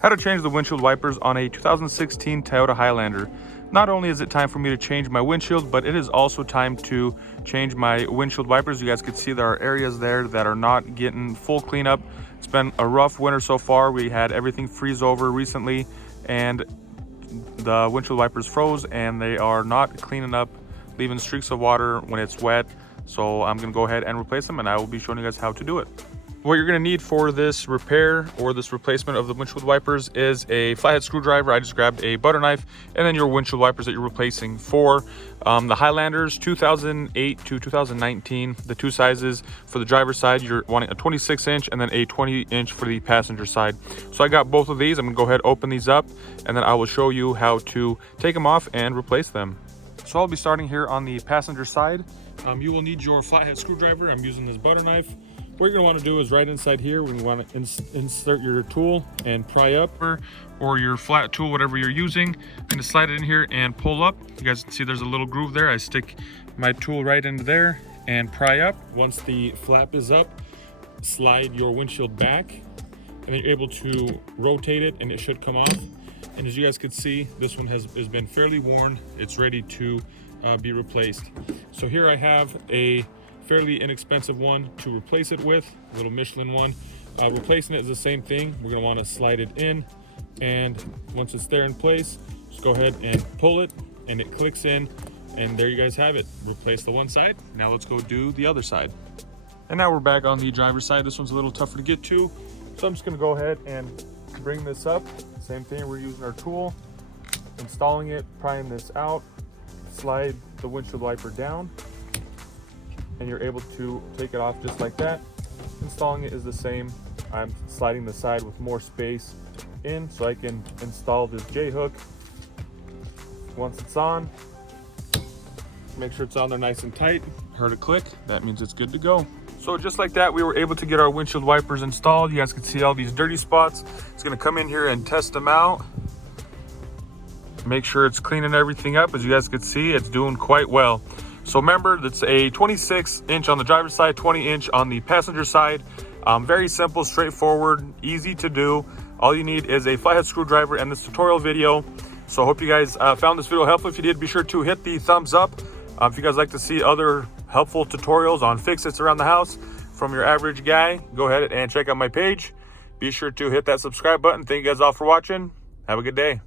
How to change the windshield wipers on a 2016 Toyota Highlander. Not only is it time for me to change my windshield, but it is also time to change my windshield wipers. You guys can see there are areas there that are not getting full cleanup. It's been a rough winter so far. We had everything freeze over recently and the windshield wipers froze and they are not cleaning up, leaving streaks of water when it's wet. So I'm gonna go ahead and replace them, and I will be showing you guys how to do it. What you're gonna need for this repair or this replacement of the windshield wipers is a flathead screwdriver. I just grabbed a butter knife, and then your windshield wipers that you're replacing. For the Highlanders 2008 to 2019, the two sizes. For the driver's side, you're wanting a 26-inch and then a 20-inch for the passenger side. So I got both of these. I'm gonna go ahead, open these up, and then I will show you how to take them off and replace them. So I'll be starting here on the passenger side. You will need your flathead screwdriver. I'm using this butter knife. What you're gonna want to do is right inside here, we want to insert your tool and pry up, or your flat tool, whatever you're using. I'm gonna slide it in here and pull up. You guys can see there's a little groove there. I stick my tool right into there and pry up. Once the flap is up, slide your windshield back, and then you're able to rotate it and it should come off. And as you guys can see, this one has been fairly worn. It's ready to be replaced. So here I have a fairly inexpensive one to replace it with, a little Michelin one. Replacing it is the same thing. We're gonna wanna slide it in, and once it's there in place, just go ahead and pull it, and it clicks in, and there you guys have it. Replace the one side. Now let's go do the other side. And now we're back on the driver's side. This one's a little tougher to get to, so I'm just gonna go ahead and bring this up. Same thing, we're using our tool, installing it, prying this out, slide the windshield wiper down, and you're able to take it off just like that. Installing it is the same. I'm sliding the side with more space in so I can install this J-hook. Once it's on, make sure it's on there nice and tight. Heard a click, that means it's good to go. So just like that, we were able to get our windshield wipers installed. You guys can see all these dirty spots. It's gonna come in here and test them out. Make sure it's cleaning everything up. As you guys can see, it's doing quite well. So remember, that's a 26-inch on the driver's side, 20-inch on the passenger side. Very simple, straightforward, easy to do. All you need is a flathead screwdriver and this tutorial video. So I hope you guys found this video helpful. If you did, be sure to hit the thumbs up. If you guys like to see other helpful tutorials on fix-its around the house from your average guy, go ahead and check out my page. Be sure to hit that subscribe button. Thank you guys all for watching. Have a good day.